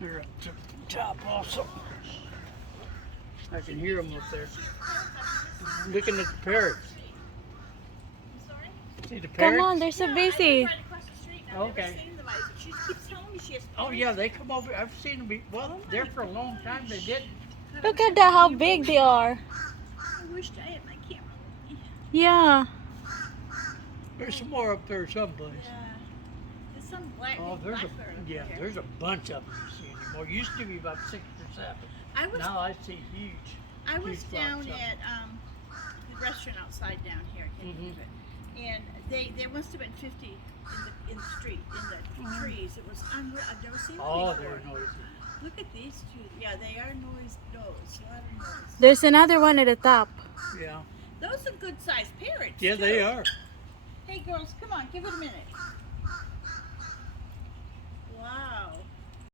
They're up to the top also. I can hear them up there. Looking at the parrots. See the parrots? Come on, they're so busy. Right across the street now. I've Okay. never seen them. She keeps telling me she has Oh yeah, they come over. I've seen them. Well, there for a long time. They didn't. Look at that, how big they are. I wish I had my camera with me. Yeah. There's some more up there someplace. There's some black Oh, there's black a bird up yeah. there. There's a bunch of them you see anymore. Used to be about 6 or 7. I was Now I see huge. I was huge down flocks of at the restaurant outside down here. I can't think of it. And there must have been 50 in the street in the trees. It was unreal. I've never seen them Oh, before. they're noisy. Look at these two. Yeah, they are noise. A lot of noise. There's another one at the top. Yeah. Those are good sized parrots. Yeah, too. they are. Hey girls, come on, give it a minute.